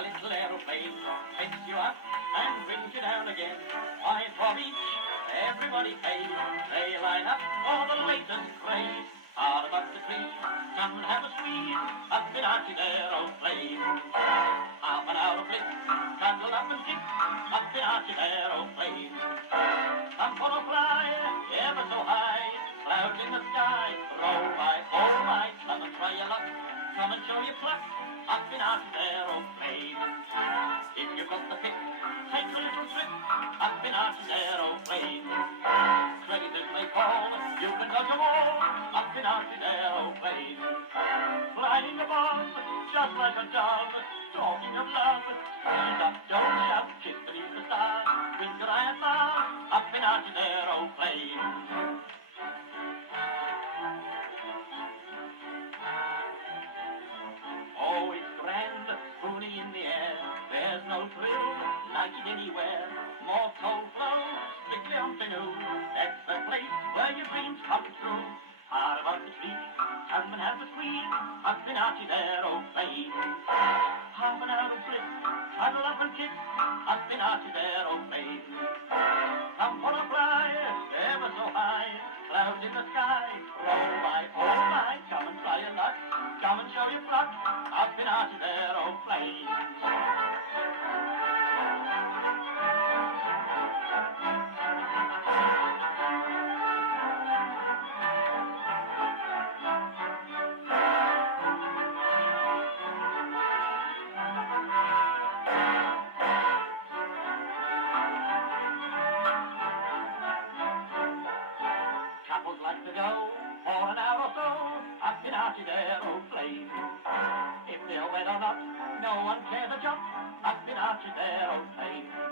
a little aeroplane picks you up and brings you down again. 5 bob each, everybody pays. They line up for the latest craze. Hard above the trees, come and have a squeeze up in Archie's aeroplane. Half an hour flick, cuddle up and kick up in Archie's aeroplane. Come for a fly, ever so high, clouds in the sky, roll by, oh my, come and try your luck, come and show your pluck up in Archie's aeroplane. If you've got the pick, take a little trip up in Archie's aeroplane. Creditors may call, you can dodge them all up in Archie's aeroplane. Flying above, just like a dove, talking of love, stand up, don't shout, kiss beneath the stars, with your eye and mouth up in Archie's aeroplane. Oh, it's grand, spooning in the air. There's no thrill like it anywhere. More cold flow, strictly on canoe. That's the place where your dreams come true. Hard about the trees, come and have a squeeze up in Archie's aeroplane. Half an hour flip, cuddle up and kiss up in Archie's aeroplane. Come for a fly, ever so high, clouds in the sky, roll by, oh my, come and try your luck, come and show your pluck up in Archie's aeroplane. Couples like to go for an hour or so up in Archie's aeroplane. If they're wet or not, no one cares a jump up in Archie's aeroplane.